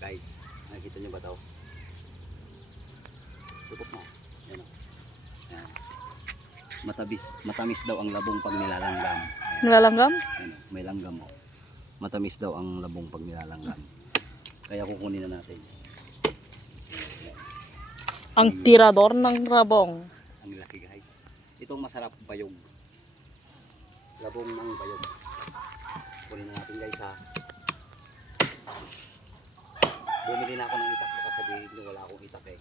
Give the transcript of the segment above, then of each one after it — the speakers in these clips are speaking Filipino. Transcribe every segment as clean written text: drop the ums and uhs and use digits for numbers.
Guys, nakikita nyo ba ito? Tutok mo. Yan o. Yan. Matamis daw ang labong pag nilalanggam. Ayan. Nilalanggam? Yan, may langgam o. Matamis daw ang labong pag nilalanggam. Kaya kukunin na natin. Ang tirador ng rabong. Ang laki guys. Itong masarap bayog. Labong ng bayog. Kunin na natin guys ha. Bumili na ako ng itak. Baka sabihin nyo wala akong itak eh.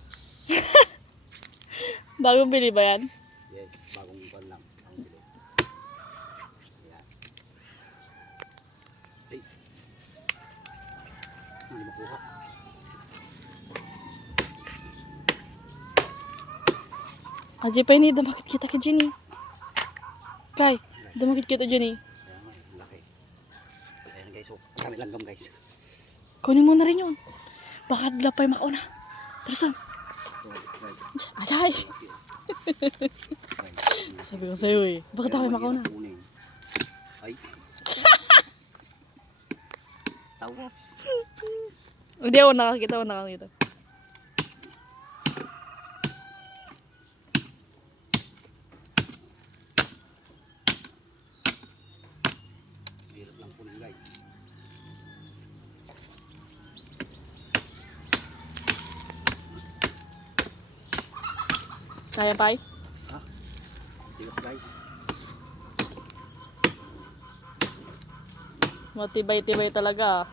Bagong bili ba yan? Yes, bagong ipan lang. Ang bili. Ayan. Ay. Hindi makuha. Aji pa ini, damakit kita ke Jenny. Kay, damakit kita Jenny. Kaya nga, ang laki. Ayan guys, oh. Ang dami langgam guys. Kunin mo na rin yun. Baka lapay makauna. Tristan. So, guys. Ajay. Sabi ko sa'yo eh. Bakit lapay makauna? Ay. Tawas. Hindi ako nakakita. Hirap lang kunin guys. Kaya pa eh. Ha? Tigas guys. Matibay-tibay talaga.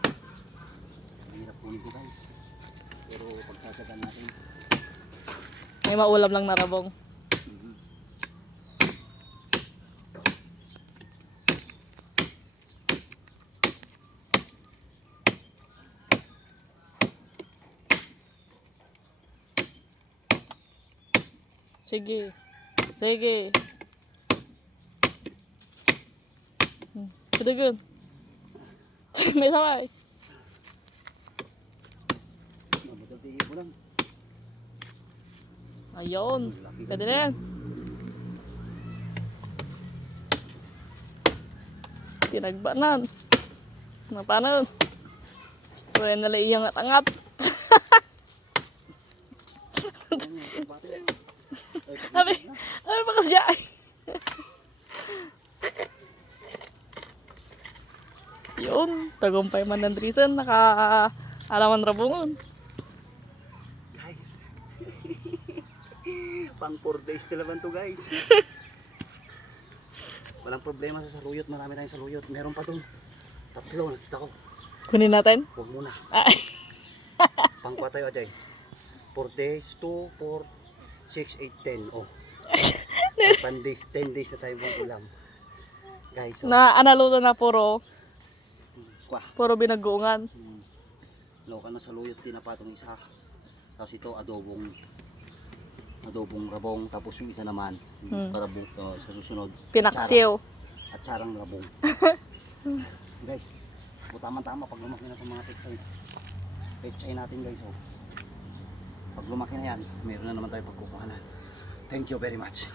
Mahirap kunin ko guys. Pero pagsasagan natin. May maulam lang na rabong. Sige. Kedegan. May sabay. Mabutal tingin mo lang. Ayun. Pwede na yan. Tinagbanan. Napanan. Wala nala iyang angat. Abi pa kasi siya. Yun, tagumpay man ng Tristan, naka-alaman rabungon. Guys. Pang 4 days na naman to guys. Walang problema sa saluyot, marami tayong saluyot. Meron pa dun. 3 nakita ko. Kunin natin? Huwag muna. Ah. Pangkuha tayo Ajay. 4 days, 2, 4, 6, 8, 10. Oh. 10 days, 10 days na tayo pang ulam. Guys, so, Na analuto na kwa. puro binagoongan. Loka na saluyot, tinapatong isa. Tapos ito adobong rabong. Tapos yung isa naman karabong, sa susunod Pinaksiw. at sarang rabong. Guys, tama-tama pag lumaki na itong mga pechay natin guys. Oh. Pag lumaki na yan, meron na naman tayo pagkukuhanan. Thank you very much.